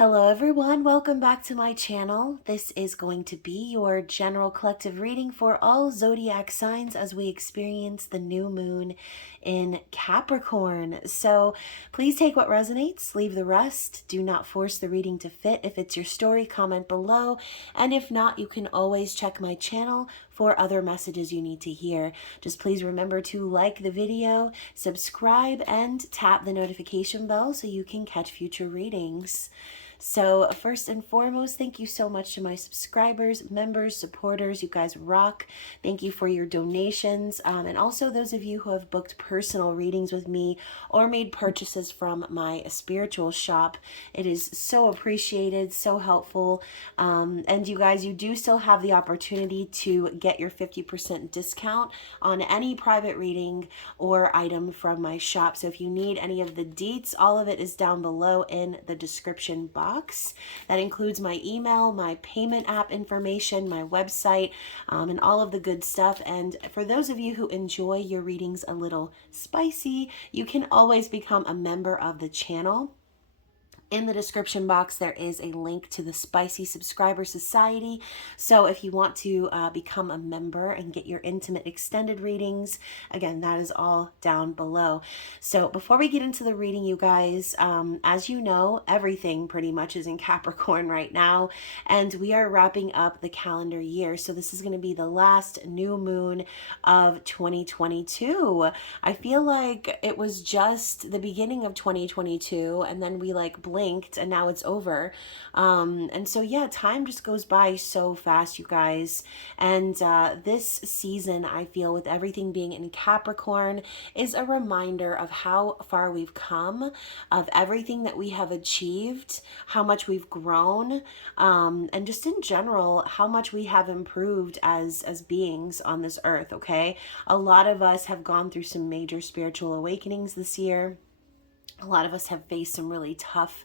Hello everyone, welcome back to my channel. This is going to be your general collective reading for all zodiac signs as we experience the new moon in Capricorn. So please take what resonates, leave the rest. Do not force the reading to fit. If it's your story, comment below. And if not, you can always check my channel for other messages you need to hear. Just please remember to like the video, subscribe, and tap the notification bell so you can catch future readings. So first and foremost, thank you so much to my subscribers, members, supporters. You guys rock. Thank you for your donations. And also those of you who have booked personal readings with me or made purchases from my spiritual shop. It is so appreciated, so helpful. And you guys, you do still have the opportunity to get your 50% discount on any private reading or item from my shop. So if you need any of the deets, all of it is down below in the description box. That includes my email, my payment app information, my website, and all of the good stuff. And for those of you who enjoy your readings a little spicy, you can always become a member of the channel. In the description box, there is a link to the Spicy Subscriber Society. So if you want to become a member and get your intimate extended readings, again, that is all down below. So before we get into the reading, you guys, as you know, everything pretty much is in Capricorn right now, and we are wrapping up the calendar year. So this is going to be the last new moon of 2022. I feel like it was just the beginning of 2022, and then we like blinked and now it's over. And so yeah, time just goes by so fast, you guys. And this season, I feel, with everything being in Capricorn, is a reminder of how far we've come, of everything that we have achieved, how much we've grown, and just in general, how much we have improved as beings on this earth, okay? A lot of us have gone through some major spiritual awakenings this year. A lot of us have faced some really tough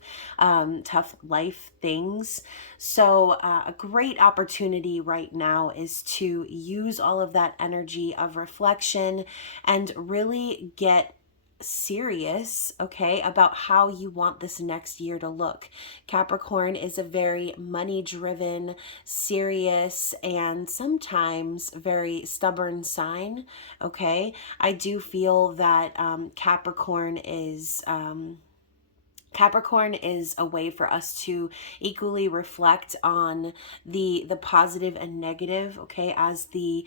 life things. So a great opportunity right now is to use all of that energy of reflection and really get serious, okay, about how you want this next year to look. Capricorn is a very money-driven, serious, and sometimes very stubborn sign, okay? I do feel that Capricorn is a way for us to equally reflect on the positive and negative, okay, as the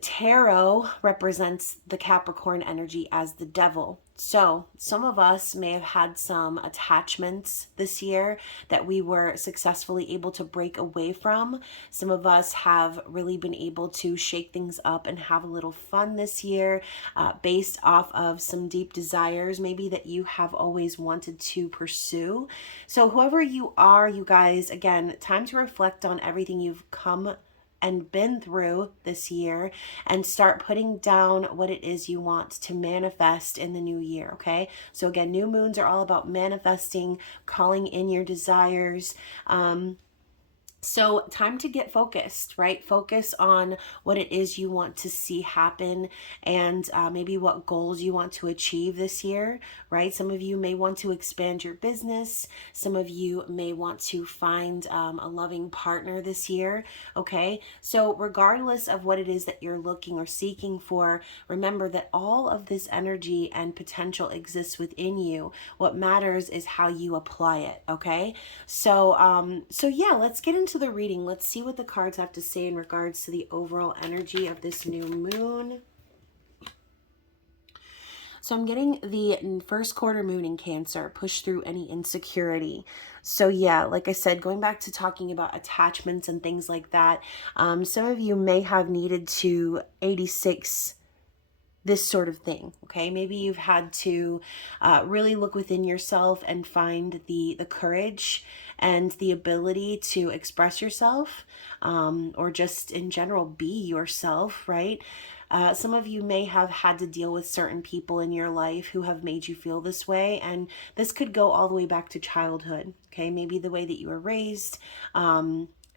tarot represents the Capricorn energy as the devil. So some of us may have had some attachments this year that we were successfully able to break away from. Some of us have really been able to shake things up and have a little fun this year based off of some deep desires maybe that you have always wanted to pursue. So whoever you are, you guys, again, time to reflect on everything you've come and been through this year and start putting down what it is you want to manifest in the new year, okay? So again, new moons are all about manifesting, calling in your desires. So time to get focused, right? Focus on what it is you want to see happen and maybe what goals you want to achieve this year, right? Some of you may want to expand your business. Some of you may want to find a loving partner this year, okay? So regardless of what it is that you're looking or seeking for, remember that all of this energy and potential exists within you. What matters is how you apply it, okay? So yeah, let's get into the reading. Let's see what the cards have to say in regards to the overall energy of this new moon. So I'm getting the first quarter moon in Cancer, push through any insecurity. So yeah, like I said, going back to talking about attachments and things like that, some of you may have needed to 86 this sort of thing, okay? Maybe you've had to really look within yourself and find the courage and the ability to express yourself, or just in general be yourself, right? Some of you may have had to deal with certain people in your life who have made you feel this way, and this could go all the way back to childhood, okay? Maybe the way that you were raised,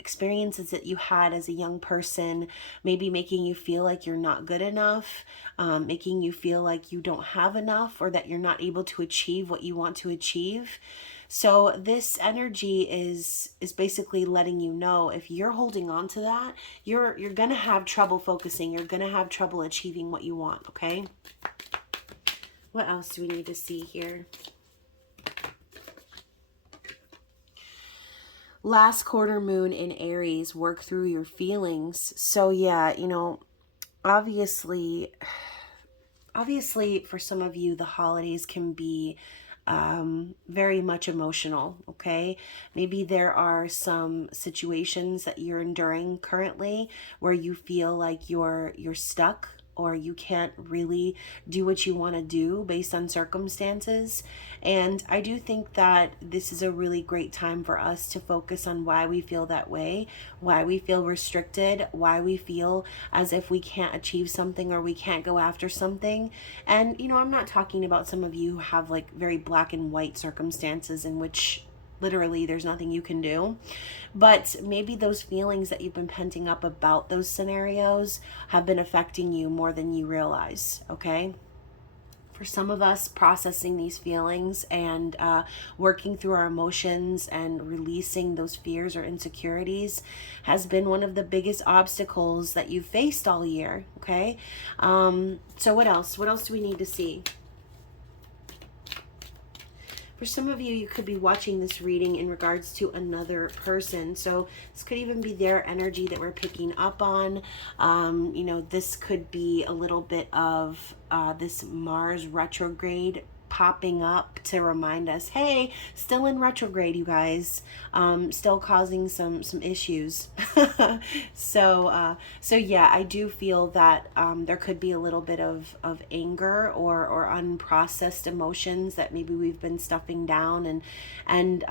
experiences that you had as a young person, maybe making you feel like you're not good enough, making you feel like you don't have enough or that you're not able to achieve what you want to achieve. So this energy is basically letting you know, if you're holding on to that, you're going to have trouble focusing. You're going to have trouble achieving what you want, okay? What else do we need to see here? Last quarter moon in Aries, work through your feelings. So yeah, you know, obviously for some of you, the holidays can be very much emotional, okay? Maybe there are some situations that you're enduring currently where you feel like you're stuck, or you can't really do what you want to do based on circumstances. And I do think that this is a really great time for us to focus on why we feel that way, why we feel restricted, why we feel as if we can't achieve something or we can't go after something. And, you know, I'm not talking about some of you who have like very black and white circumstances in which literally there's nothing you can do, but maybe those feelings that you've been penting up about those scenarios have been affecting you more than you realize, okay? For some of us, processing these feelings and working through our emotions and releasing those fears or insecurities has been one of the biggest obstacles that you've faced all year, okay? So what else? What else do we need to see? For some of you, you could be watching this reading in regards to another person. So this could even be their energy that we're picking up on. You know, this could be a little bit of this Mars retrograde popping up to remind us, hey, still in retrograde, you guys, still causing some issues. So yeah, I do feel that there could be a little bit of anger or unprocessed emotions that maybe we've been stuffing down, and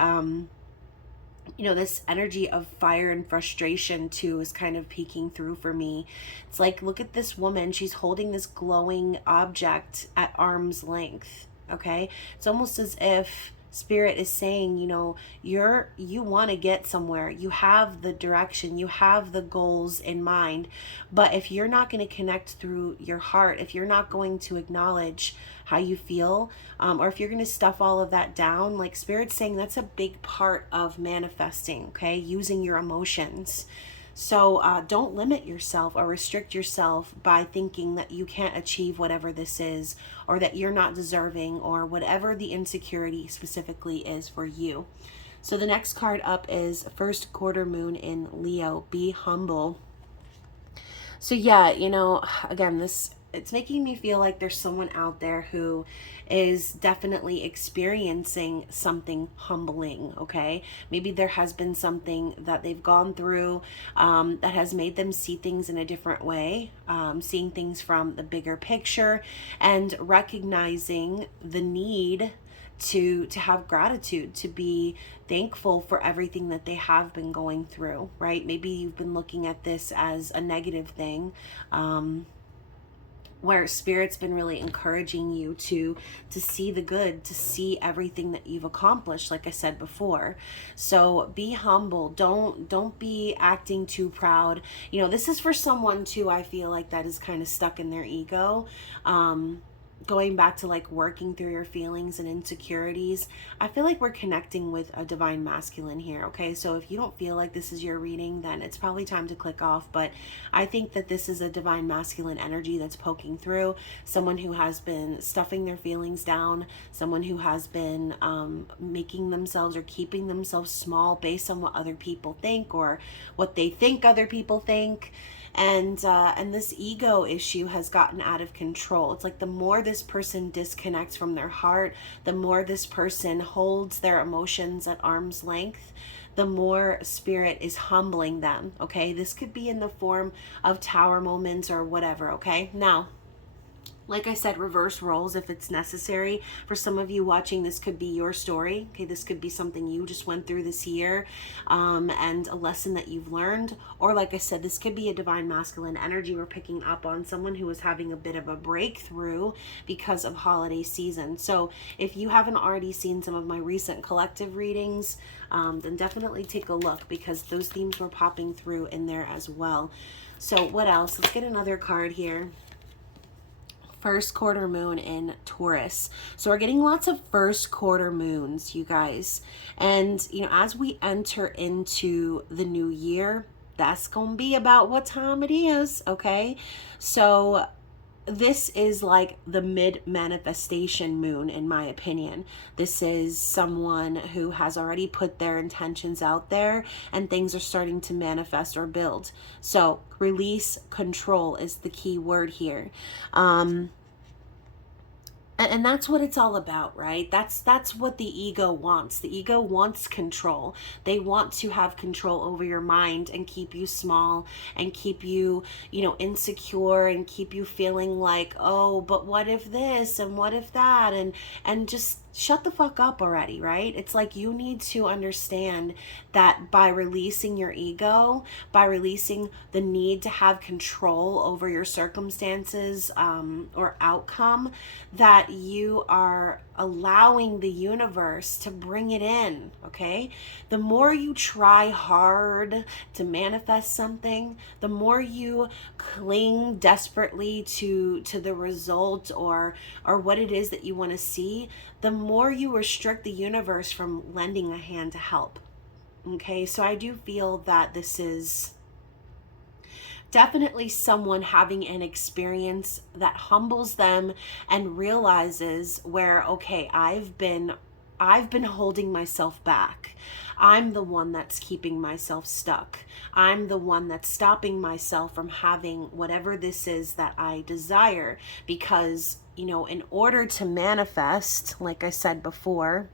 you know, this energy of fire and frustration too is kind of peeking through for me. It's like, look at this woman. She's holding this glowing object at arm's length. Okay. It's almost as if Spirit is saying, you know, you want to get somewhere. You have the direction, you have the goals in mind. But if you're not going to connect through your heart, if you're not going to acknowledge how you feel, or if you're going to stuff all of that down, like Spirit's saying, that's a big part of manifesting, okay? Using your emotions. So don't limit yourself or restrict yourself by thinking that you can't achieve whatever this is, or that you're not deserving, or whatever the insecurity specifically is for you. So the next card up is first quarter moon in Leo. Be humble. So yeah, you know, again, it's making me feel like there's someone out there who is definitely experiencing something humbling, okay? Maybe there has been something that they've gone through that has made them see things in a different way, seeing things from the bigger picture, and recognizing the need to have gratitude, to be thankful for everything that they have been going through, right? Maybe you've been looking at this as a negative thing, where Spirit's been really encouraging you to see the good, to see everything that you've accomplished, like I said before. So be humble. Don't be acting too proud. You know, this is for someone too, I feel like, that is kind of stuck in their ego. Going back to like working through your feelings and insecurities, I feel like we're connecting with a divine masculine here, okay? So if you don't feel like this is your reading, then it's probably time to click off. But I think that this is a divine masculine energy that's poking through, someone who has been stuffing their feelings down, someone who has been making themselves or keeping themselves small based on what other people think, or what they think other people think. And this ego issue has gotten out of control. It's like the more this person disconnects from their heart, the more this person holds their emotions at arm's length, the more Spirit is humbling them, okay? This could be in the form of tower moments or whatever, okay? Now, like I said, reverse roles if it's necessary. For some of you watching, this could be your story. Okay, this could be something you just went through this year, and a lesson that you've learned. Or like I said, this could be a divine masculine energy we're picking up on, someone who is having a bit of a breakthrough because of holiday season. So if you haven't already seen some of my recent collective readings, then definitely take a look, because those themes were popping through in there as well. So what else? Let's get another card here first quarter moon in Taurus. So we're getting lots of first quarter moons, you guys. And, you know, as we enter into the new year, that's going to be about what time it is, okay? So this is like the mid manifestation moon, in my opinion. This is someone who has already put their intentions out there and things are starting to manifest or build. So release, control is the key word here. And that's what it's all about, right? That's what the ego wants. The ego wants control. They want to have control over your mind and keep you small and keep you, you know, insecure and keep you feeling like, oh, but what if this and what if that, and just shut the fuck up already, right? It's like you need to understand that by releasing your ego, by releasing the need to have control over your circumstances or outcome, that you are allowing the universe to bring it in, okay? The more you try hard to manifest something, the more you cling desperately to the result or what it is that you want to see, the more you restrict the universe from lending a hand to help. Okay, so I do feel that this is definitely someone having an experience that humbles them and realizes where, okay, I've been holding myself back. I'm the one that's keeping myself stuck. I'm the one that's stopping myself from having whatever this is that I desire, because, you know, in order to manifest, like I said before,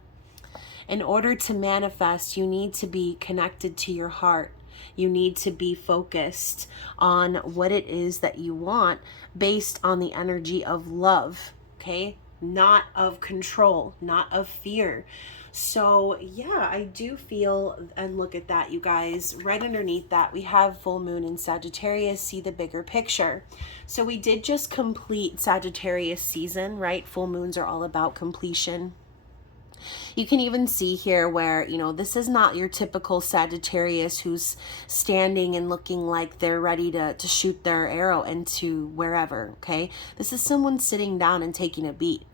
in order to manifest, you need to be connected to your heart. You need to be focused on what it is that you want based on the energy of love, okay? Not of control, not of fear. So yeah, I do feel, and look at that, you guys, right underneath that, we have full moon in Sagittarius. See the bigger picture. So we did just complete Sagittarius season, right? Full moons are all about completion. You can even see here where, you know, this is not your typical Sagittarius who's standing and looking like they're ready to shoot their arrow into wherever, okay? This is someone sitting down and taking a beat.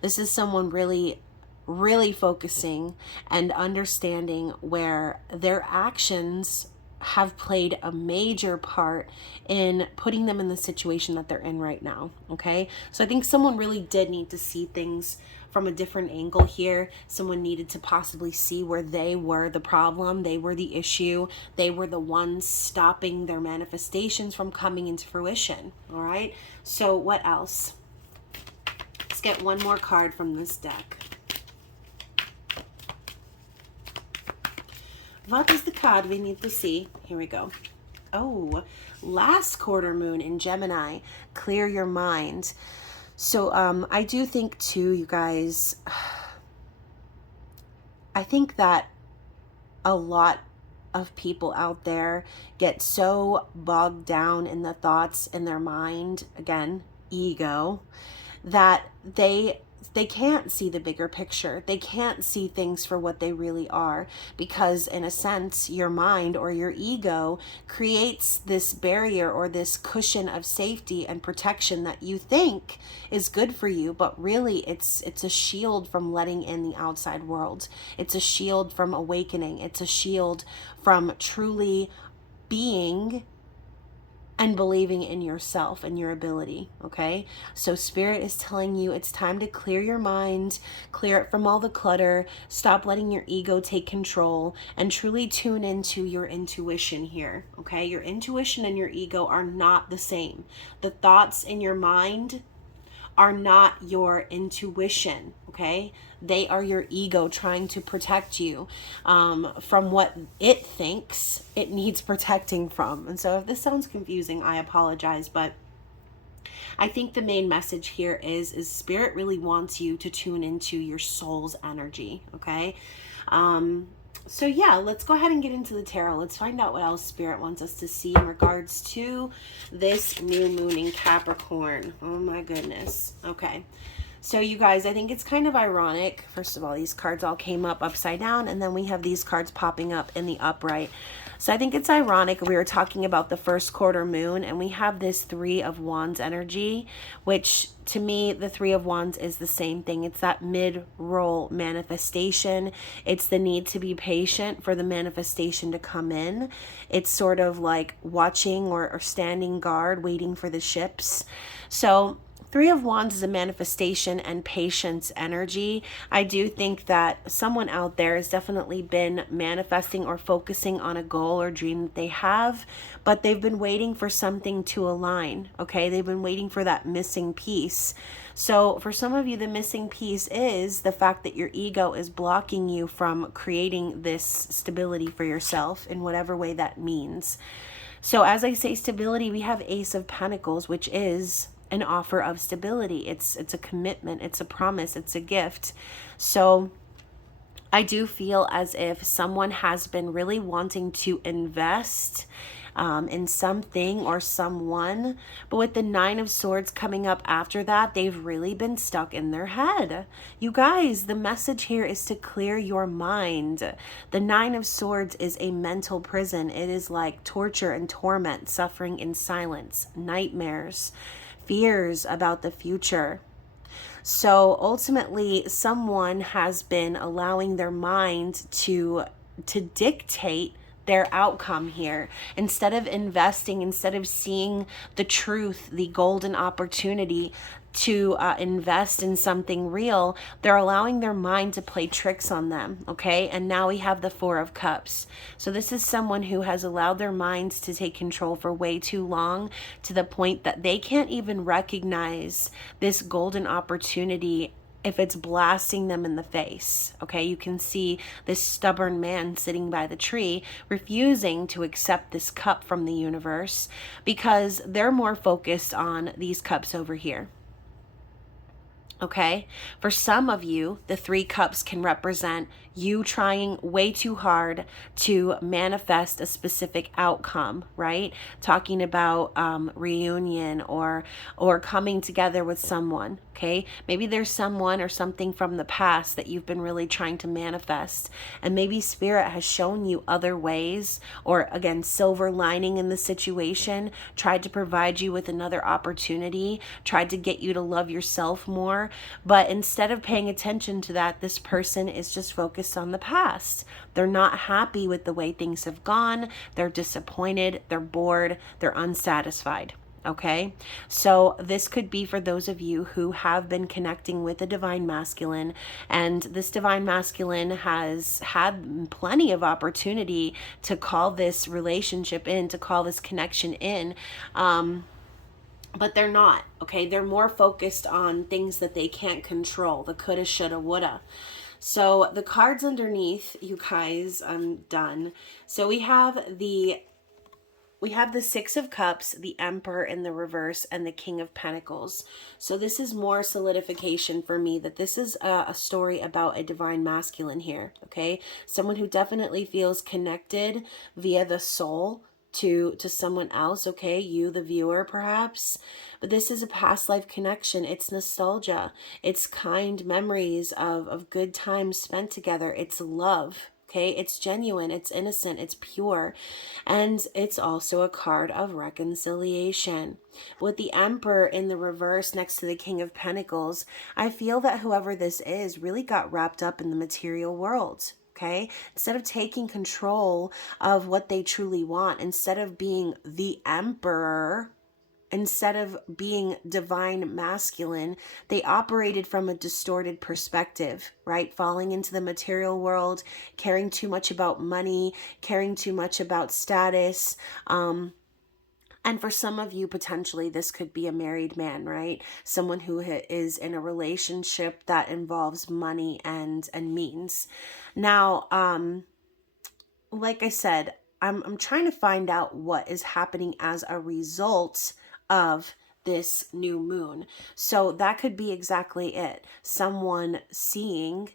This is someone really focusing and understanding where their actions have played a major part in putting them in the situation that they're in right now, okay? So I think someone really did need to see things from a different angle here. Someone needed to possibly see where they were the problem, they were the issue, they were the ones stopping their manifestations from coming into fruition, all right? So what else? Let's get one more card from this deck. What is the card we need to see? Here we go. Oh, last quarter moon in Gemini. Clear your mind. So I do think too, you guys, I think that a lot of people out there get so bogged down in the thoughts in their mind, again, ego, that they can't see the bigger picture. They can't see things for what they really are, because in a sense, your mind or your ego creates this barrier or this cushion of safety and protection that you think is good for you, but really it's a shield from letting in the outside world. It's a shield from awakening. It's a shield from truly being and believing in yourself and your ability, okay? So Spirit is telling you it's time to clear your mind, clear it from all the clutter, stop letting your ego take control, and truly tune into your intuition here, okay? Your intuition and your ego are not the same. The thoughts in your mind are not your intuition, okay? They are your ego trying to protect you from what it thinks it needs protecting from. And so if this sounds confusing, I apologize, but I think the main message here is Spirit really wants you to tune into your soul's energy, okay? So yeah, let's go ahead and get into the tarot. Let's find out what else Spirit wants us to see in regards to this new moon in Capricorn. Oh my goodness. Okay. So you guys, I think it's kind of ironic. First of all, these cards all came up upside down, and then we have these cards popping up in the upright. So I think it's ironic. We were talking about the first quarter moon, and we have this Three of Wands energy, which to me, the Three of Wands is the same thing. It's that mid-roll manifestation. It's the need to be patient for the manifestation to come in. It's sort of like watching or standing guard, waiting for the ships. So Three of Wands is a manifestation and patience energy. I do think that someone out there has definitely been manifesting or focusing on a goal or dream that they have, but they've been waiting for something to align, okay? They've been waiting for that missing piece. So for some of you, the missing piece is the fact that your ego is blocking you from creating this stability for yourself in whatever way that means. So as I say stability, we have Ace of Pentacles, which is an offer of stability. It's a commitment, it's a promise, it's a gift. So I do feel as if someone has been really wanting to invest in something or someone, but with the Nine of Swords coming up after that, they've really been stuck in their head. You guys, the message here is to clear your mind. The Nine of Swords is a mental prison. It is like torture and torment, suffering in silence, nightmares, fears about the future. So ultimately, someone has been allowing their mind to dictate their outcome here. Instead of investing, instead of seeing the truth, the golden opportunity to invest in something real, they're allowing their mind to play tricks on them, okay? And now we have the Four of Cups. So this is someone who has allowed their minds to take control for way too long, to the point that they can't even recognize this golden opportunity if it's blasting them in the face, okay? You can see this stubborn man sitting by the tree, refusing to accept this cup from the universe because they're more focused on these cups over here. Okay, for some of you, the Three Cups can represent you trying way too hard to manifest a specific outcome, right? Talking about reunion or coming together with someone. Okay, maybe there's someone or something from the past that you've been really trying to manifest, and maybe Spirit has shown you other ways, or again, silver lining in the situation, tried to provide you with another opportunity, tried to get you to love yourself more. But instead of paying attention to that, this person is just focused on the past. They're not happy with the way things have gone. They're disappointed. They're bored. They're unsatisfied. Okay, so this could be for those of you who have been connecting with a divine masculine, and this divine masculine has had plenty of opportunity to call this relationship in, to call this connection in. But they're not, okay? They're more focused on things that they can't control, the coulda, shoulda, woulda. So the cards underneath, you guys, I'm done. So we have the Six of Cups, the Emperor in the reverse, and the King of Pentacles. So this is more solidification for me that this is a story about a divine masculine here, okay? Someone who definitely feels connected via the soul to someone else, okay? You, the viewer, perhaps. But this is a past life connection. It's nostalgia. It's kind memories of good times spent together. It's love. Okay, it's genuine, it's innocent, it's pure, and it's also a card of reconciliation. With the Emperor in the reverse next to the King of Pentacles, I feel that whoever this is really got wrapped up in the material world. Okay, instead of taking control of what they truly want, instead of being the emperor, instead of being divine masculine, they operated from a distorted perspective, right? Falling into the material world, caring too much about money, caring too much about status. And for some of you, potentially, this could be a married man, right? Someone who is in a relationship that involves money and means. Now, like I said, I'm trying to find out what is happening as a result of this new moon. So that could be exactly it. Someone seeing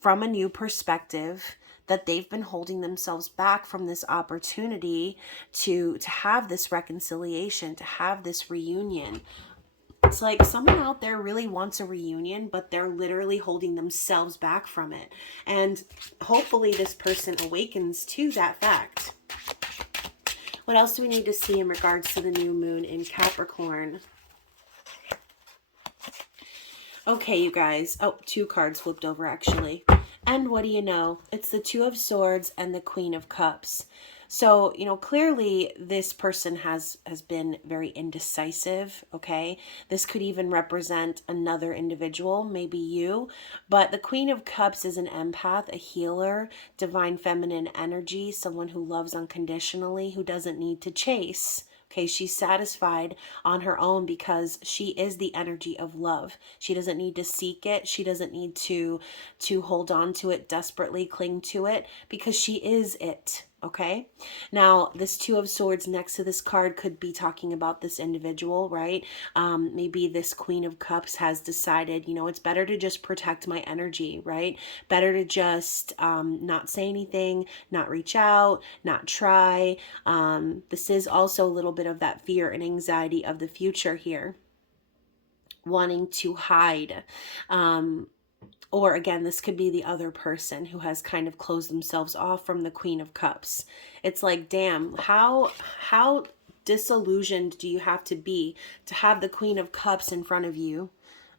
from a new perspective that they've been holding themselves back from this opportunity to have this reconciliation, to have this reunion. It's like someone out there really wants a reunion, but they're literally holding themselves back from it. And hopefully this person awakens to that fact. What else do we need to see in regards to the new moon in Capricorn? Okay, you guys. Oh, 2 cards flipped over actually. And what do you know? It's the Two of Swords and the Queen of Cups. So, you know, clearly this person has been very indecisive, okay? This could even represent another individual, maybe you. But the Queen of Cups is an empath, a healer, divine feminine energy, someone who loves unconditionally, who doesn't need to chase. Okay, she's satisfied on her own because she is the energy of love. She doesn't need to seek it. She doesn't need to hold on to it, desperately cling to it, because she is it. Okay, now this Two of Swords next to this card could be talking about this individual, right? Maybe this Queen of Cups has decided, you know, it's better to just protect my energy, right? Better to just not say anything, not reach out, not try. This is also a little bit of that fear and anxiety of the future here, wanting to hide. Or again, this could be the other person who has kind of closed themselves off from the Queen of Cups. It's like, damn, how disillusioned do you have to have the Queen of Cups in front of you,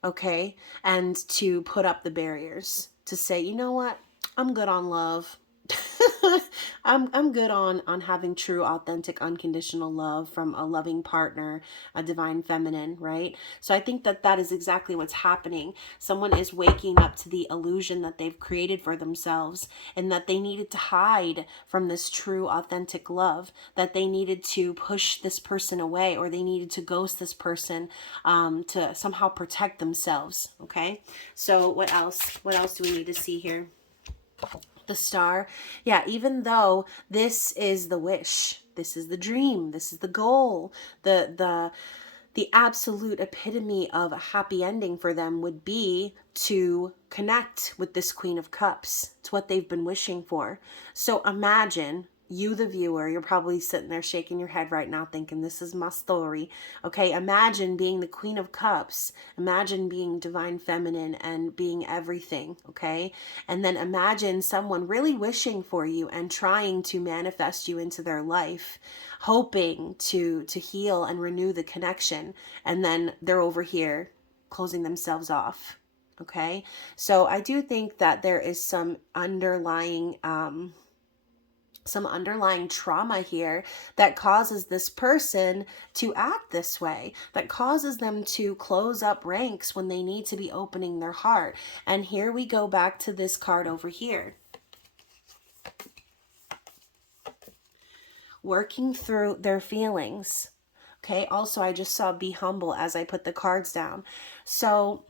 okay? And to put up the barriers, to say, you know what? I'm good on love. I'm good on having true, authentic, unconditional love from a loving partner, a divine feminine, right? So I think that that is exactly what's happening. Someone is waking up to the illusion that they've created for themselves, and that they needed to hide from this true, authentic love, that they needed to push this person away, or they needed to ghost this person to somehow protect themselves, okay? So what else? What else do we need to see here? The Star. Yeah, even though this is the wish, this is the dream, this is the goal, the absolute epitome of a happy ending for them would be to connect with this Queen of Cups. It's what they've been wishing for. So imagine, you the viewer, you're probably sitting there shaking your head right now thinking, this is my story. Okay, imagine being the Queen of Cups. Imagine being divine feminine and being everything, okay? And then imagine someone really wishing for you and trying to manifest you into their life, hoping to heal and renew the connection. And then they're over here closing themselves off, okay? So I do think that there is some underlying trauma here that causes this person to act this way, that causes them to close up ranks when they need to be opening their heart. And here we go back to this card over here. Working through their feelings. Okay, also I just saw be humble as I put the cards down. So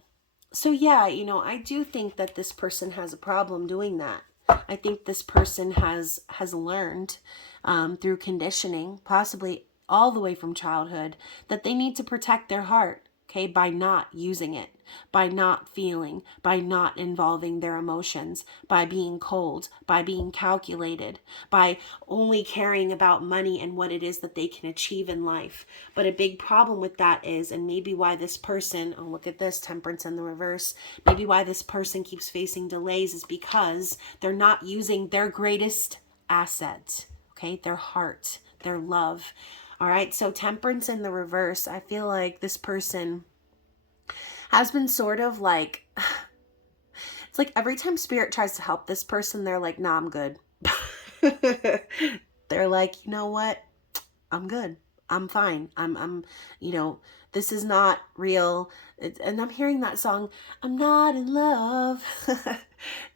yeah, you know, I do think that this person has a problem doing that. I think this person has learned through conditioning, possibly all the way from childhood, that they need to protect their heart, okay, by not using it, by not feeling, by not involving their emotions, by being cold, by being calculated, by only caring about money and what it is that they can achieve in life. But a big problem with that is, and maybe why this person, oh, look at this, Temperance in the reverse, maybe why this person keeps facing delays is because they're not using their greatest asset, okay, their heart, their love. All right, so Temperance in the reverse, I feel like this person has been sort of like, it's like every time Spirit tries to help this person, they're like, nah, I'm good. They're like, you know what? I'm good. I'm fine. I'm, you know, this is not real. And I'm hearing that song, I'm not in love.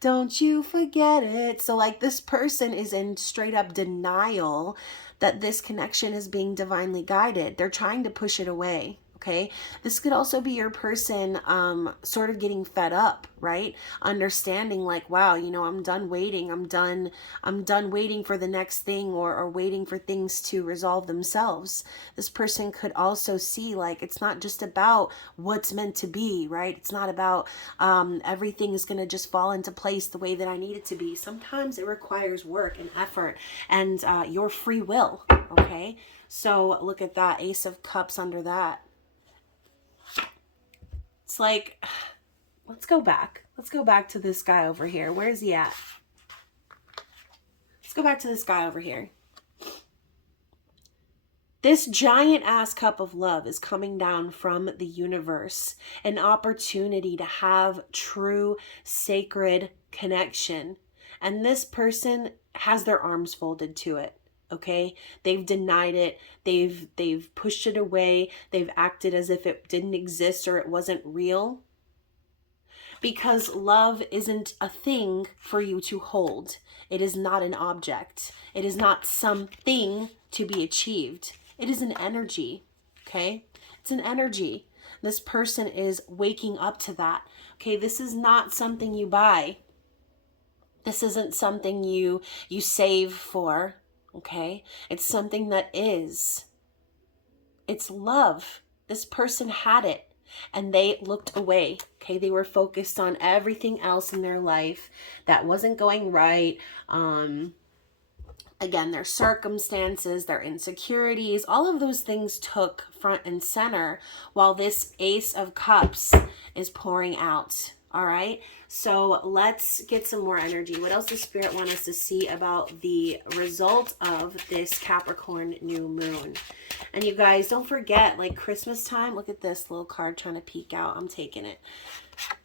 Don't you forget it. So like this person is in straight up denial that this connection is being divinely guided. They're trying to push it away. Okay, this could also be your person sort of getting fed up, right? Understanding like, wow, you know, I'm done waiting. I'm done waiting for the next thing, or waiting for things to resolve themselves. This person could also see like it's not just about what's meant to be, right? It's not about everything is going to just fall into place the way that I need it to be. Sometimes it requires work and effort and your free will, okay? So look at that, Ace of Cups under that. It's like, let's go back. Let's go back to this guy over here. Where is he at? Let's go back to this guy over here. This giant ass cup of love is coming down from the universe, an opportunity to have true sacred connection. And this person has their arms folded to it. Okay? They've denied it. They've pushed it away. They've acted as if it didn't exist or it wasn't real. Because love isn't a thing for you to hold. It is not an object. It is not something to be achieved. It is an energy, okay? It's an energy. This person is waking up to that. Okay, this is not something you buy. This isn't something you save for, okay? It's something that is. It's love. This person had it and they looked away, okay? They were focused on everything else in their life that wasn't going right. Again, their circumstances, their insecurities, all of those things took front and center while this Ace of Cups is pouring out. All right, so let's get some more energy. What else does Spirit want us to see about the result of this Capricorn new moon? And you guys, don't forget, like Christmas time, look at this little card trying to peek out. I'm taking it.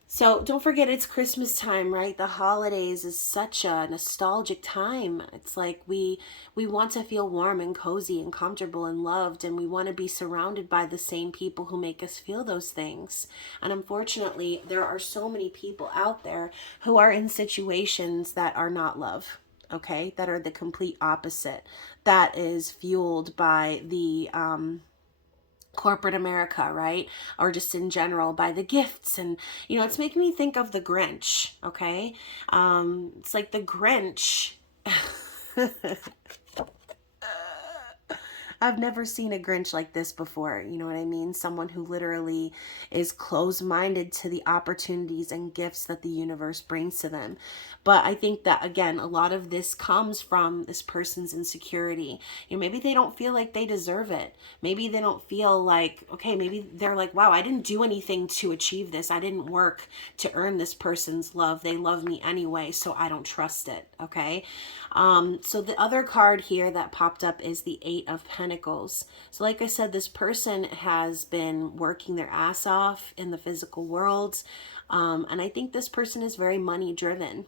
So don't forget it's Christmas time, right? The holidays is such a nostalgic time. It's like we want to feel warm and cozy and comfortable and loved, and we want to be surrounded by the same people who make us feel those things. And unfortunately, there are so many people out there who are in situations that are not love, okay? That are the complete opposite. That is fueled by the corporate America, right? Or just in general by the gifts. And, you know, it's making me think of the Grinch, okay? It's like the Grinch. I've never seen a Grinch like this before. You know what I mean? Someone who literally is closed-minded to the opportunities and gifts that the universe brings to them. But I think that, again, a lot of this comes from this person's insecurity. You know, maybe they don't feel like they deserve it. Maybe they don't feel like, okay, maybe they're like, wow, I didn't do anything to achieve this. I didn't work to earn this person's love. They love me anyway, so I don't trust it, okay? So the other card here that popped up is the Eight of Pentacles. So like I said, this person has been working their ass off in the physical world. And I think this person is very money driven.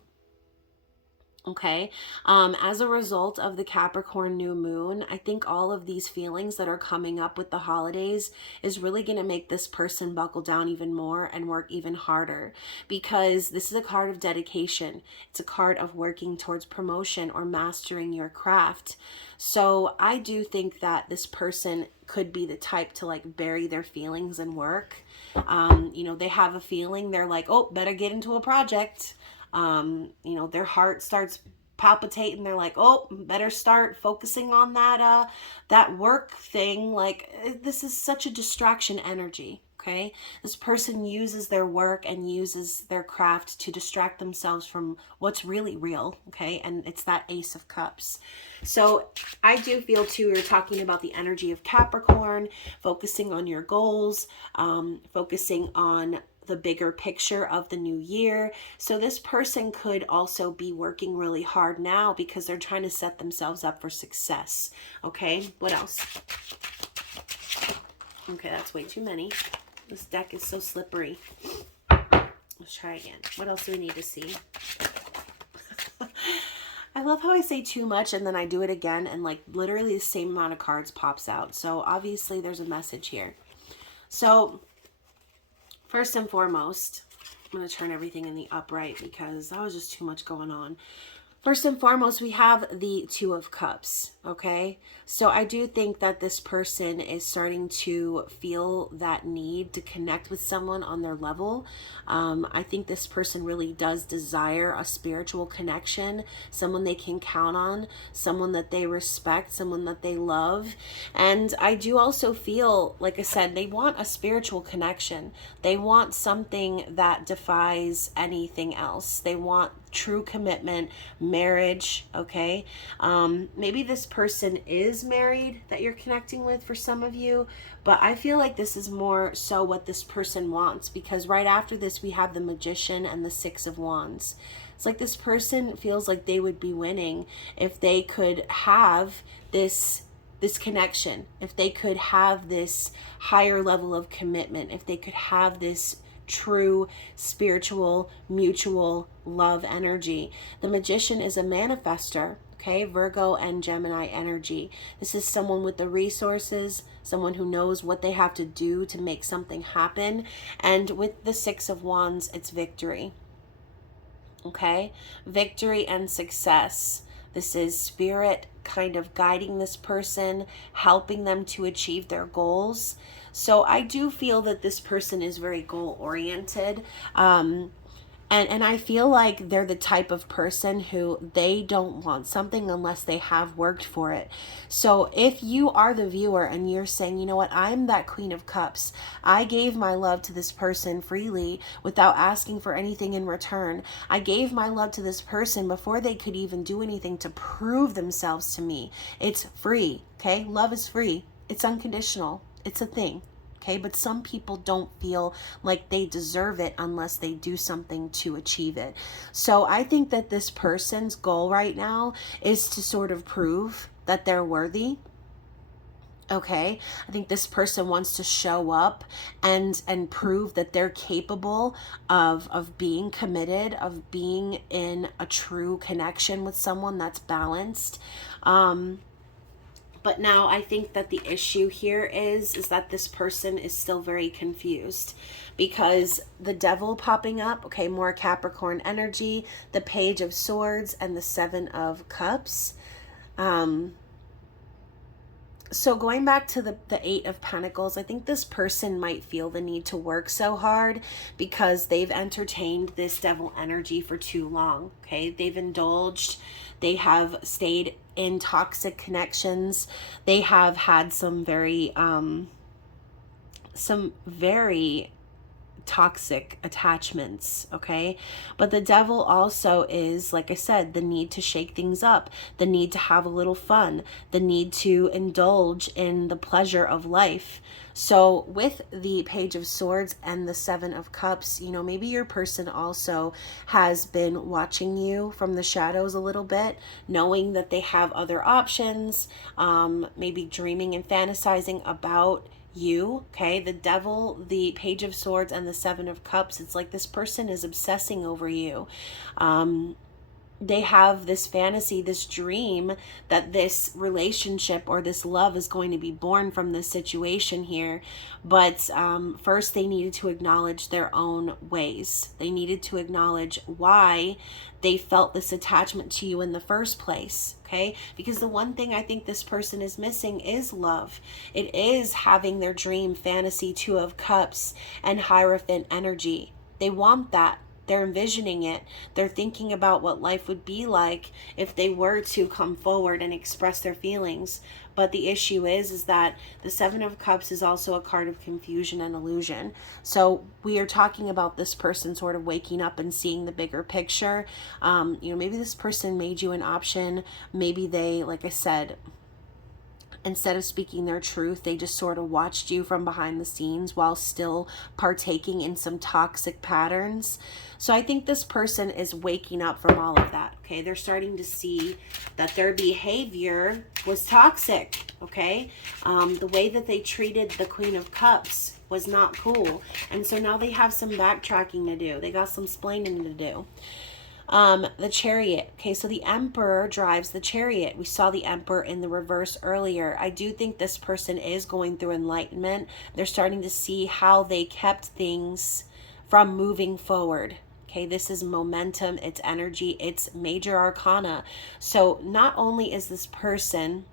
Okay. As a result of the Capricorn new moon, I think all of these feelings that are coming up with the holidays is really going to make this person buckle down even more and work even harder, because this is a card of dedication. It's a card of working towards promotion or mastering your craft. So I do think that this person could be the type to like bury their feelings and work. You know, they have a feeling, they're like, oh, better get into a project. You know, their heart starts palpitating. They're like, oh, better start focusing on that work thing. Like, this is such a distraction energy. Okay. This person uses their work and uses their craft to distract themselves from what's really real. Okay. And it's that Ace of Cups. So I do feel too, we're talking about the energy of Capricorn, focusing on your goals, focusing on the bigger picture of the new year. So this person could also be working really hard now because they're trying to set themselves up for success. Okay, what else? Okay, that's way too many. This deck is so slippery. Let's try again. What else do we need to see? I love how I say too much and then I do it again and like literally the same amount of cards pops out. So obviously there's a message here. So first and foremost, I'm going to turn everything in the upright because that was just too much going on. First and foremost, we have the Two of Cups, okay? So I do think that this person is starting to feel that need to connect with someone on their level. I think this person really does desire a spiritual connection, someone they can count on, someone that they respect, someone that they love. And I do also feel, like I said, they want a spiritual connection. They want something that defies anything else. They want true commitment, marriage, okay? Maybe this person is married that you're connecting with for some of you, but I feel like this is more so what this person wants, because right after this we have the Magician and the Six of Wands. It's like this person feels like they would be winning if they could have this connection, if they could have this higher level of commitment, if they could have this true spiritual mutual love energy. The Magician is a manifester, okay? Virgo and Gemini energy. This is someone with the resources, someone who knows what they have to do to make something happen. And with the Six of Wands, it's victory, okay? Victory and success. This is spirit kind of guiding this person, helping them to achieve their goals. So I do feel that this person is very goal oriented. And I feel like they're the type of person who they don't want something unless they have worked for it. So if you are the viewer and you're saying, you know what, I'm that Queen of Cups. I gave my love to this person freely without asking for anything in return. I gave my love to this person before they could even do anything to prove themselves to me. It's free, okay? Love is free. It's unconditional. It's a thing. Okay, but some people don't feel like they deserve it unless they do something to achieve it. So I think that this person's goal right now is to sort of prove that they're worthy. Okay, I think this person wants to show up and prove that they're capable of being committed, of being in a true connection with someone that's balanced. But now I think that the issue here is that this person is still very confused, because the Devil popping up, okay, more Capricorn energy, the Page of Swords and the Seven of Cups. So going back to the Eight of Pentacles, I think this person might feel the need to work so hard because they've entertained this devil energy for too long, okay? They've indulged, they have stayed in toxic connections, they have had some very toxic attachments, okay? But the Devil also is, like I said, the need to shake things up, the need to have a little fun, the need to indulge in the pleasure of life. So with the Page of Swords and the Seven of Cups, you know, maybe your person also has been watching you from the shadows a little bit, knowing that they have other options, maybe dreaming and fantasizing about you, okay? The Devil, the Page of Swords, and the Seven of Cups, it's like this person is obsessing over you. They have this fantasy, this dream that this relationship or this love is going to be born from this situation here. But first they needed to acknowledge their own ways. They needed to acknowledge why they felt this attachment to you in the first place, okay? Because the one thing I think this person is missing is love. It is having their dream fantasy, Two of Cups and Hierophant energy. They want that. They're envisioning it. They're thinking about what life would be like if they were to come forward and express their feelings. But the issue is that the Seven of Cups is also a card of confusion and illusion. So we are talking about this person sort of waking up and seeing the bigger picture. You know, maybe this person made you an option. Maybe they, like I said, instead of speaking their truth, they just sort of watched you from behind the scenes while still partaking in some toxic patterns. So I think this person is waking up from all of that, okay? They're starting to see that their behavior was toxic, okay? The way that they treated the Queen of Cups was not cool. And so now they have some backtracking to do. They got some splaining to do. The Chariot. Okay, so the Emperor drives the Chariot. We saw the Emperor in the reverse earlier. I do think this person is going through enlightenment. They're starting to see how they kept things from moving forward. Okay, this is momentum, it's energy, it's major arcana. So not only is this person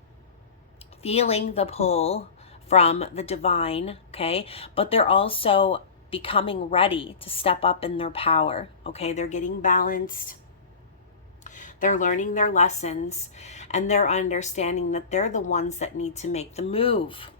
feeling the pull from the divine, okay, but they're also becoming ready to step up in their power, okay? They're getting balanced, they're learning their lessons, and they're understanding that they're the ones that need to make the move.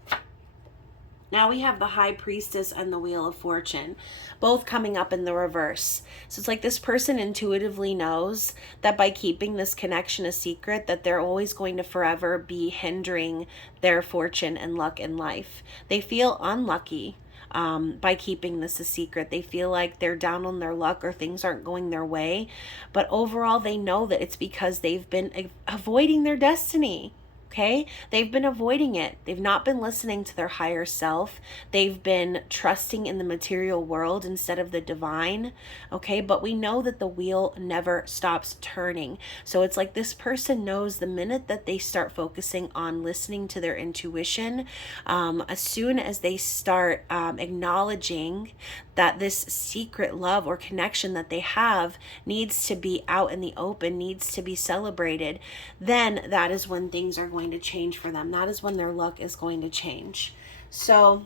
Now we have the High Priestess and the Wheel of Fortune, both coming up in the reverse. So it's like this person intuitively knows that by keeping this connection a secret, that they're always going to forever be hindering their fortune and luck in life. They feel unlucky by keeping this a secret. They feel like they're down on their luck or things aren't going their way. But overall, they know that it's because they've been avoiding their destiny. Okay, they've been avoiding it. They've not been listening to their higher self. They've been trusting in the material world instead of the divine. Okay, but we know that the wheel never stops turning. So it's like this person knows the minute that they start focusing on listening to their intuition, as soon as they start acknowledging that this secret love or connection that they have needs to be out in the open, needs to be celebrated, then that is when things are going to change for them. That is when their luck is going to change. So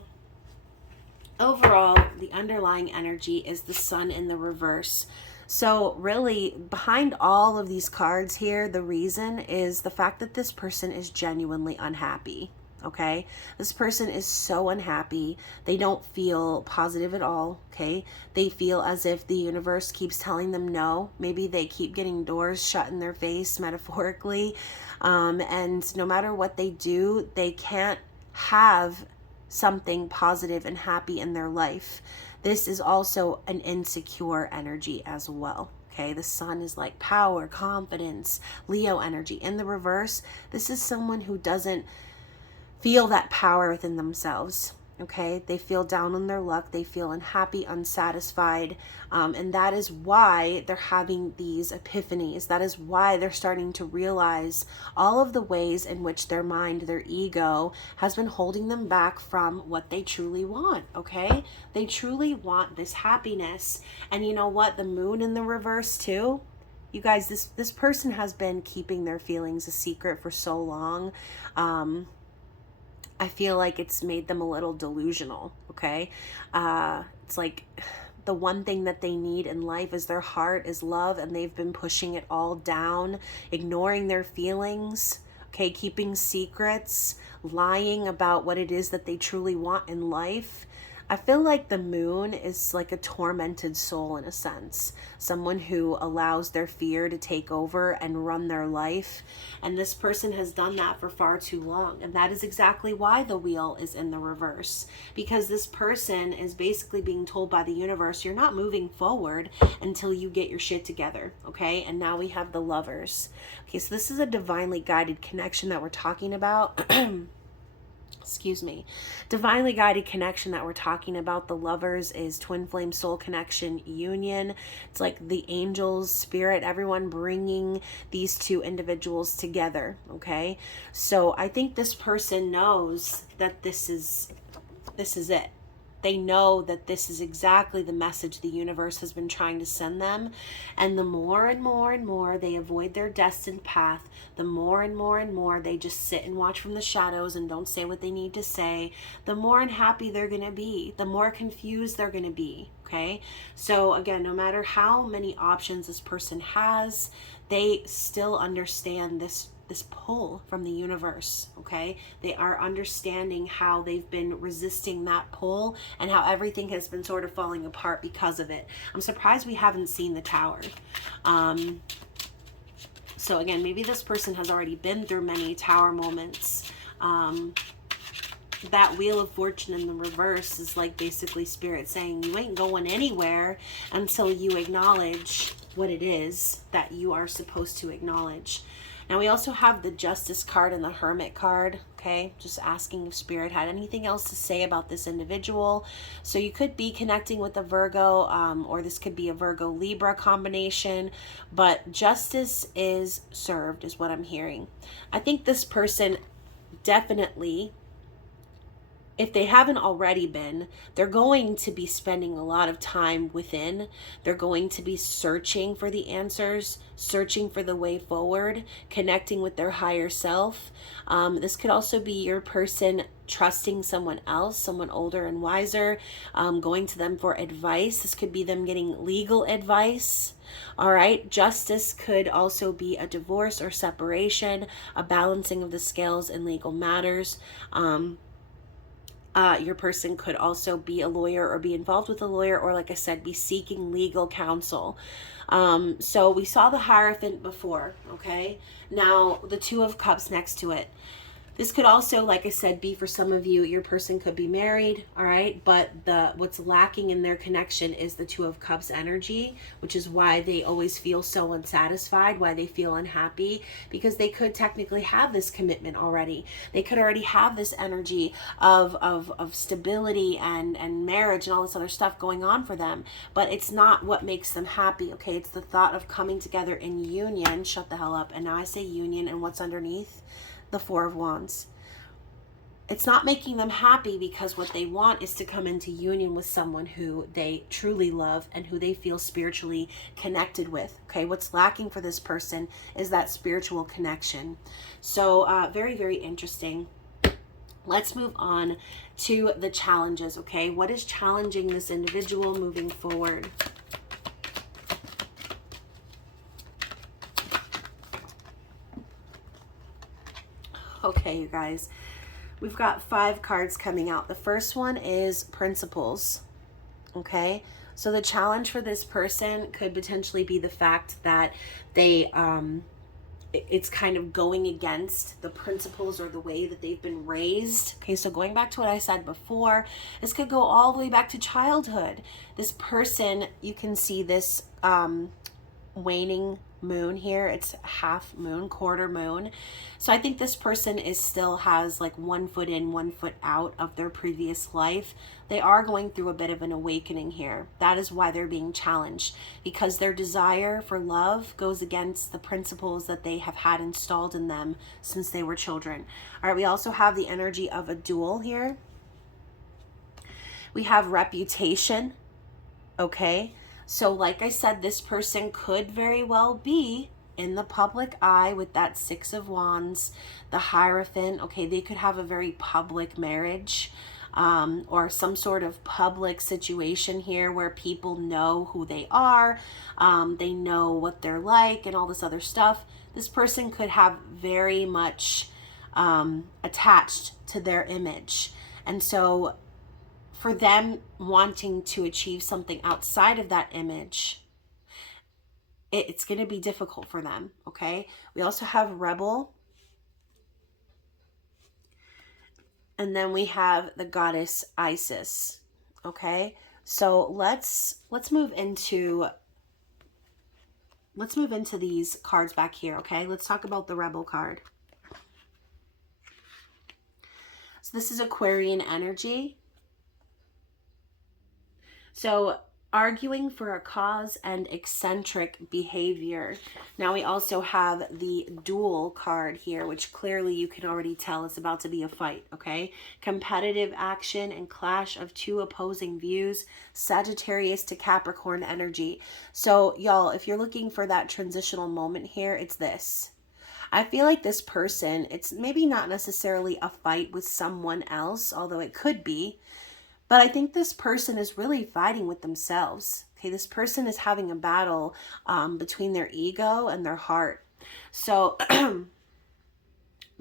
overall, the underlying energy is the Sun in the reverse. So really, behind all of these cards here, the reason is the fact that this person is genuinely unhappy. Okay, this person is so unhappy. They don't feel positive at all. Okay, they feel as if the universe keeps telling them no. Maybe they keep getting doors shut in their face, metaphorically, and no matter what they do, they can't have something positive and happy in their life. This is also an insecure energy as well. Okay, the Sun is like power, confidence, Leo energy. In the reverse, this is someone who doesn't feel that power within themselves. Okay, they feel down on their luck, they feel unhappy, unsatisfied, and that is why they're having these epiphanies. That is why they're starting to realize all of the ways in which their mind, their ego, has been holding them back from what they truly want. Okay, they truly want this happiness. And you know what? The Moon in the reverse too. You guys, this person has been keeping their feelings a secret for so long. I feel like it's made them a little delusional, okay? It's like the one thing that they need in life is their heart, is love, and they've been pushing it all down, ignoring their feelings, okay? Keeping secrets, lying about what it is that they truly want in life. I feel like the Moon is like a tormented soul in a sense, someone who allows their fear to take over and run their life. And this person has done that for far too long. And that is exactly why the wheel is in the reverse, because this person is basically being told by the universe, you're not moving forward until you get your shit together. Okay. And now we have the Lovers. Okay. So this is a divinely guided connection that we're talking about. Excuse me. Divinely guided connection that we're talking about. The Lovers is twin flame soul connection union. It's like the angels, spirit, everyone bringing these two individuals together. Okay. So I think this person knows that this is it. They know that this is exactly the message the universe has been trying to send them. And the more and more and more they avoid their destined path, the more and more and more they just sit and watch from the shadows and don't say what they need to say, the more unhappy they're going to be, the more confused they're going to be. Okay. So again, no matter how many options this person has, they still understand this pull from the universe. Okay, they are understanding how they've been resisting that pull and how everything has been sort of falling apart because of it. I'm surprised we haven't seen the Tower. So again, maybe this person has already been through many Tower moments. That Wheel of Fortune in the reverse is like basically spirit saying you ain't going anywhere until you acknowledge what it is that you are supposed to acknowledge. Now we also have the Justice card and the Hermit card. Okay, just asking if Spirit had anything else to say about this individual. So you could be connecting with a Virgo, or this could be a Virgo Libra combination, but justice is served is what I'm hearing. I think this person definitely, if they haven't already been, they're going to be spending a lot of time within. They're going to be searching for the answers, searching for the way forward, connecting with their higher self. This could also be your person trusting someone else, someone older and wiser, going to them for advice. This could be them getting legal advice. All right. Justice could also be a divorce or separation, a balancing of the scales in legal matters. Your person could also be a lawyer or be involved with a lawyer, or like I said, be seeking legal counsel. So we saw the Hierophant before, okay? Now the Two of Cups next to it. This could also, like I said, be for some of you, your person could be married, all right? But what's lacking in their connection is the Two of Cups energy, which is why they always feel so unsatisfied, why they feel unhappy, because they could technically have this commitment already. They could already have this energy of stability and marriage and all this other stuff going on for them, but it's not what makes them happy, okay? It's the thought of coming together in union. Shut the hell up. And now I say union, and what's underneath? The Four of Wands. It's not making them happy, because what they want is to come into union with someone who they truly love and who they feel spiritually connected with. Okay, what's lacking for this person is that spiritual connection. So very, very interesting. Let's move on to the challenges. Okay, what is challenging this individual moving forward? Okay, you guys, we've got 5 cards coming out. The first one is Principles. Okay, so the challenge for this person could potentially be the fact that they it's kind of going against the principles or the way that they've been raised. Okay, so going back to what I said before, this could go all the way back to childhood. This person, you can see this waning moon here. It's half moon, quarter moon. So I think this person is still has like 1 foot in, 1 foot out of their previous life. They are going through a bit of an awakening here. That is why they're being challenged, because their desire for love goes against the principles that they have had installed in them since they were children. All right, we also have the energy of a duel here. We have reputation. Okay, so like I said, this person could very well be in the public eye with that Six of Wands, the Hierophant. Okay, they could have a very public marriage, or some sort of public situation here where people know who they are, they know what they're like and all this other stuff. This person could have very much attached to their image. And so for them wanting to achieve something outside of that image, it's going to be difficult for them, okay? We also have Rebel. And then we have the goddess Isis, okay? So let's move into these cards back here, okay? Let's talk about the Rebel card. So this is Aquarian energy. So arguing for a cause and eccentric behavior. Now we also have the Duel card here, which clearly you can already tell it's about to be a fight, okay? Competitive action and clash of 2 opposing views, Sagittarius to Capricorn energy. So y'all, if you're looking for that transitional moment here, it's this. I feel like this person, it's maybe not necessarily a fight with someone else, although it could be, but I think this person is really fighting with themselves. Okay, this person is having a battle between their ego and their heart. So the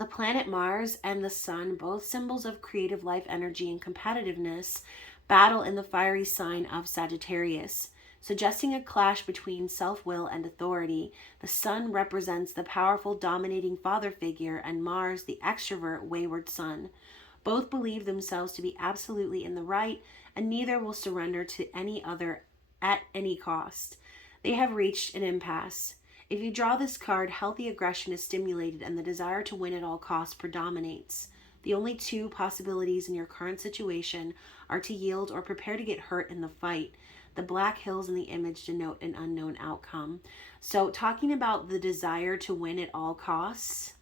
planet Mars and the sun, both symbols of creative life energy and competitiveness, battle in the fiery sign of Sagittarius, suggesting a clash between self-will and authority. The sun represents the powerful, dominating father figure, and Mars, the extrovert, wayward son. Both believe themselves to be absolutely in the right, and neither will surrender to any other at any cost. They have reached an impasse. If you draw this card, healthy aggression is stimulated and the desire to win at all costs predominates. The only 2 possibilities in your current situation are to yield or prepare to get hurt in the fight. The black hills in the image denote an unknown outcome. So talking about the desire to win at all costs,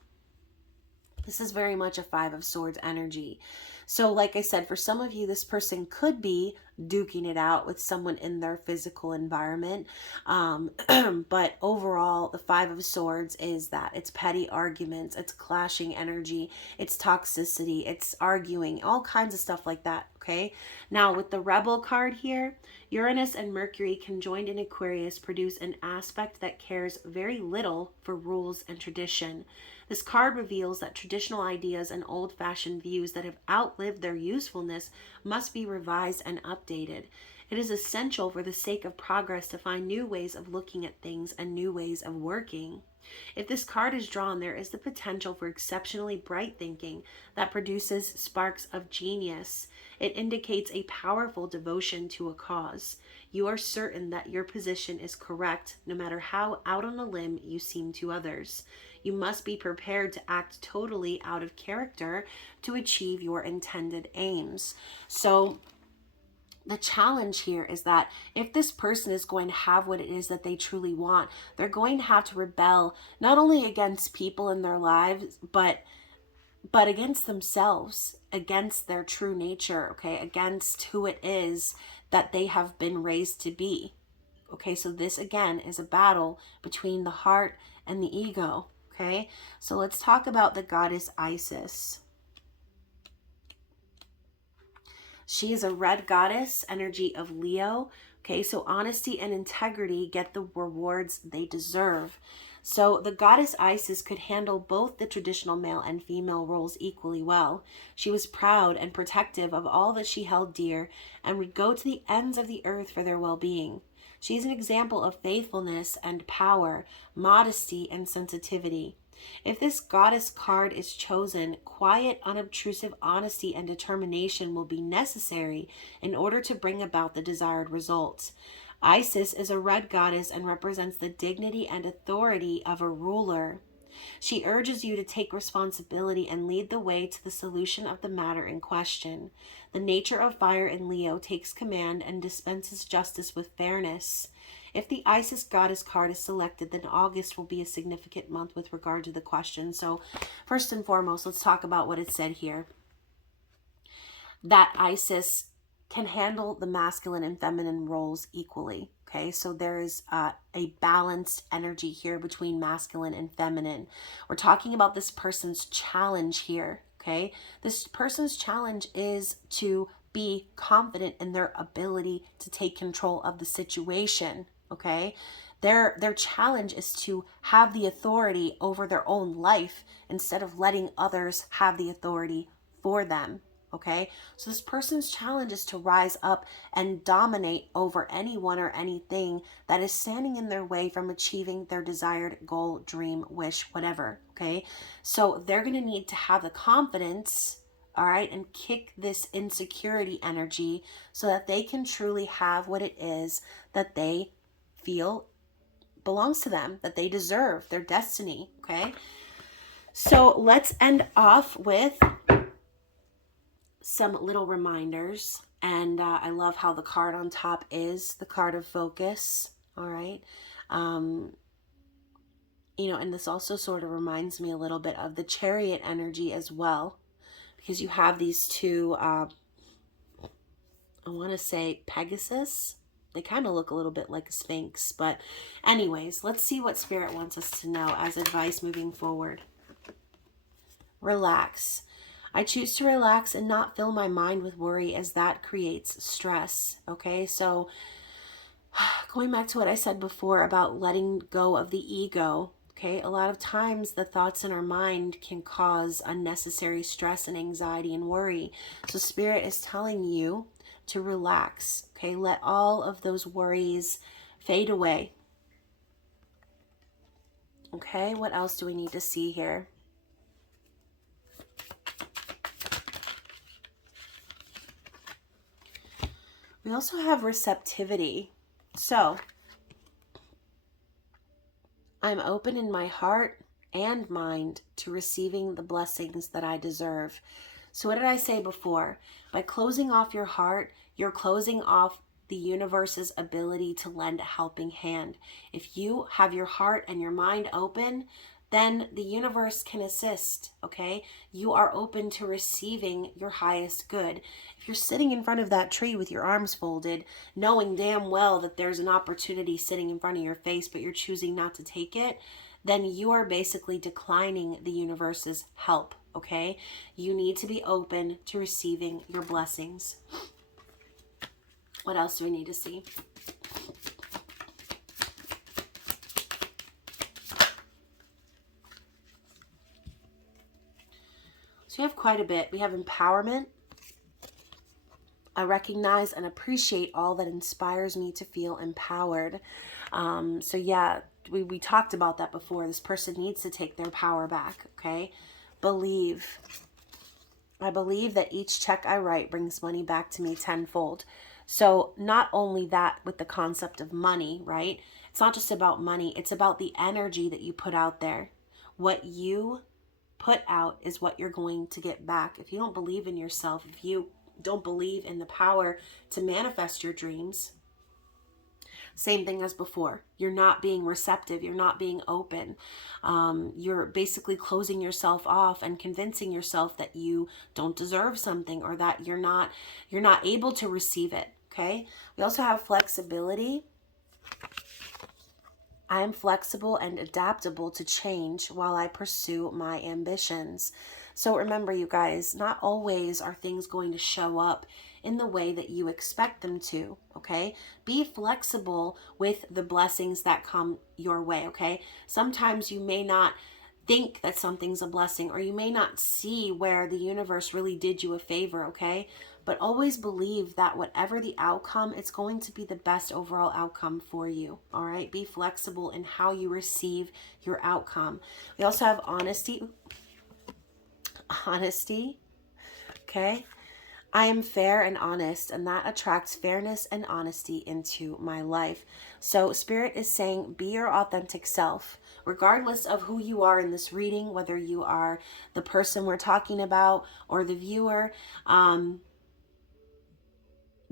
this is very much a 5 of Swords energy. So like I said, for some of you, this person could be duking it out with someone in their physical environment. But overall, the 5 of Swords is that it's petty arguments, it's clashing energy, it's toxicity, it's arguing, all kinds of stuff like that. Okay. Now with the Rebel card here, Uranus and Mercury conjoined in Aquarius produce an aspect that cares very little for rules and tradition. This card reveals that traditional ideas and old-fashioned views that have outlived their usefulness must be revised and updated. It is essential for the sake of progress to find new ways of looking at things and new ways of working. If this card is drawn, there is the potential for exceptionally bright thinking that produces sparks of genius. It indicates a powerful devotion to a cause. You are certain that your position is correct, no matter how out on a limb you seem to others. You must be prepared to act totally out of character to achieve your intended aims. So, the challenge here is that if this person is going to have what it is that they truly want, they're going to have to rebel not only against people in their lives, but against themselves, against their true nature, okay, against who it is that they have been raised to be. Okay, so this again is a battle between the heart and the ego. Okay, so let's talk about the goddess Isis. She is a red goddess, energy of Leo. Okay, so honesty and integrity get the rewards they deserve. So the goddess Isis could handle both the traditional male and female roles equally well. She was proud and protective of all that she held dear and would go to the ends of the earth for their well-being. She is an example of faithfulness and power, modesty and sensitivity. If this goddess card is chosen, quiet, unobtrusive honesty and determination will be necessary in order to bring about the desired results. Isis is a red goddess and represents the dignity and authority of a ruler. She urges you to take responsibility and lead the way to the solution of the matter in question. The nature of fire in Leo takes command and dispenses justice with fairness. If the Isis goddess card is selected, then August will be a significant month with regard to the question. So first and foremost, let's talk about what it said here. That Isis can handle the masculine and feminine roles equally. Okay, so there is a balanced energy here between masculine and feminine. We're talking about this person's challenge here. Okay, this person's challenge is to be confident in their ability to take control of the situation. Okay, their challenge is to have the authority over their own life instead of letting others have the authority for them. Okay, so this person's challenge is to rise up and dominate over anyone or anything that is standing in their way from achieving their desired goal, dream, wish, whatever. Okay, so they're going to need to have the confidence, all right, and kick this insecurity energy so that they can truly have what it is that they feel belongs to them, that they deserve, their destiny. Okay, so let's end off with some little reminders. And I love how the card on top is the card of focus. All right. You know, and this also sort of reminds me a little bit of the Chariot energy as well, because you have these two, I want to say Pegasus. They kind of look a little bit like a Sphinx, but anyways, let's see what Spirit wants us to know as advice moving forward. Relax. I choose to relax and not fill my mind with worry, as that creates stress. Okay, so going back to what I said before about letting go of the ego. Okay, a lot of times the thoughts in our mind can cause unnecessary stress and anxiety and worry. So Spirit is telling you to relax. Okay, let all of those worries fade away. Okay, what else do we need to see here? We also have receptivity. So, I'm open in my heart and mind to receiving the blessings that I deserve. So what did I say before? By closing off your heart, you're closing off the universe's ability to lend a helping hand. If you have your heart and your mind open, then the universe can assist, okay? You are open to receiving your highest good. If you're sitting in front of that tree with your arms folded, knowing damn well that there's an opportunity sitting in front of your face, but you're choosing not to take it, then you are basically declining the universe's help, okay? You need to be open to receiving your blessings. What else do we need to see? So you have quite a bit. We have empowerment. I recognize and appreciate all that inspires me to feel empowered. So yeah, we talked about that before. This person needs to take their power back, okay? Believe. I believe that each check I write brings money back to me tenfold. So not only that with the concept of money, right? It's not just about money. It's about the energy that you put out there. What you put out is what you're going to get back. If you don't believe in yourself, if you don't believe in the power to manifest your dreams, same thing as before. You're not being receptive. You're not being open. You're basically closing yourself off and convincing yourself that you don't deserve something, or that you're not able to receive it. Okay. We also have flexibility. I am flexible and adaptable to change while I pursue my ambitions. So remember, you guys, not always are things going to show up in the way that you expect them to, okay? Be flexible with the blessings that come your way, okay? Sometimes you may not think that something's a blessing, or you may not see where the universe really did you a favor, okay? But always believe that whatever the outcome, it's going to be the best overall outcome for you, all right? Be flexible in how you receive your outcome. We also have honesty. Honesty, okay? I am fair and honest, and that attracts fairness and honesty into my life. So Spirit is saying, be your authentic self, regardless of who you are in this reading, whether you are the person we're talking about or the viewer.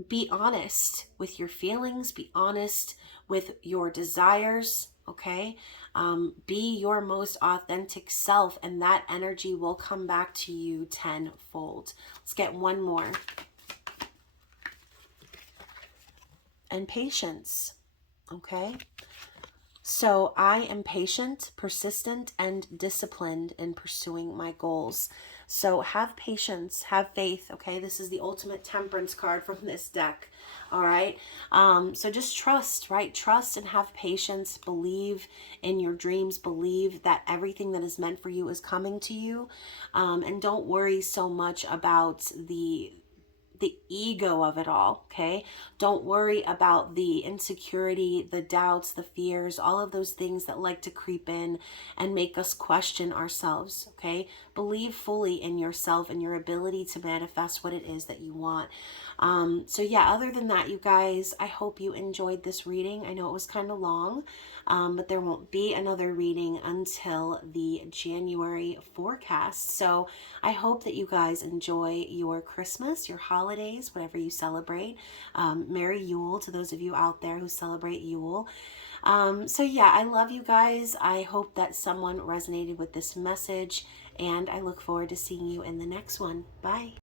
Be honest with your feelings, be honest with your desires, okay? Be your most authentic self, and that energy will come back to you tenfold. Let's get one more. And patience, okay? So I am patient, persistent, and disciplined in pursuing my goals. So have patience, have faith, okay? This is the ultimate temperance card from this deck, all right? So just trust, right? Trust and have patience. Believe in your dreams. Believe that everything that is meant for you is coming to you. And don't worry so much about the ego of it all, okay? Don't worry about the insecurity, the doubts, the fears, all of those things that like to creep in and make us question ourselves, okay? Believe fully in yourself and your ability to manifest what it is that you want. So yeah, other than that, you guys, I hope you enjoyed this reading. I know it was kind of long, but there won't be another reading until the January forecast. So I hope that you guys enjoy your Christmas, your holidays, whatever you celebrate. Merry Yule to those of you out there who celebrate Yule. So yeah, I love you guys. I hope that someone resonated with this message, and I look forward to seeing you in the next one. Bye.